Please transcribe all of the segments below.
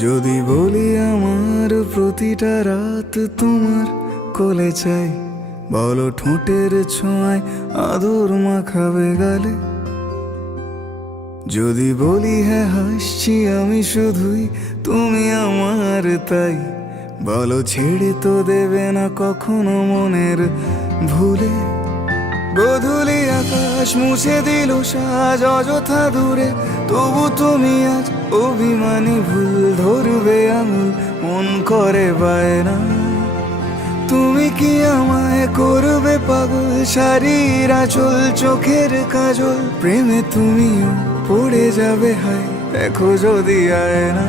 যদি বলি আমার প্রতিটা রাত তোমার কোলে চাই, বলো ঠোঁটের ছোঁয়ায় আদর মাখাবে গালে। যদি বলি হ্যাঁ হাসছি আমি শুধুই, তুমি আমার তাই, বলো ছেড়ে তো দেবে না কখনো মনের ভুলে। গোধূলি আকাশ মুছে দিল সাজ অযথা দূরে, তবু তুমি আজ অভিমানী ভুল ধরবে আঙুল, মন করে বায়না। তুমি কি আমায় করবে পাগল, শাড়ির আঁচল চোখের কাজল, প্রেমে তুমিও পড়ে যাবে হায় দেখো যদি আয়না।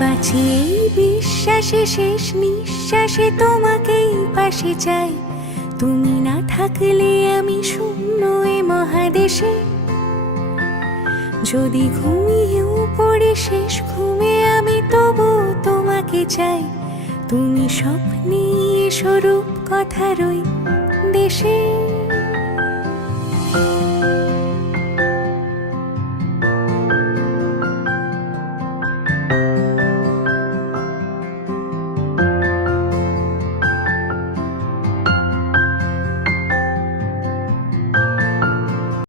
বাঁচি এই বিশ্বাসে শেষ নিঃশ্বাসে তোমাকেই পাশে চাই, তুমি না থাকলে আমি শূন্য এ মহাদেশে। যদি ঘুমিয়েও পড়ে শেষ ঘুমে আমি তবু তোমাকে চাই, তুমি স্বপ্নে স্বরূপ কথার ওই দেশে।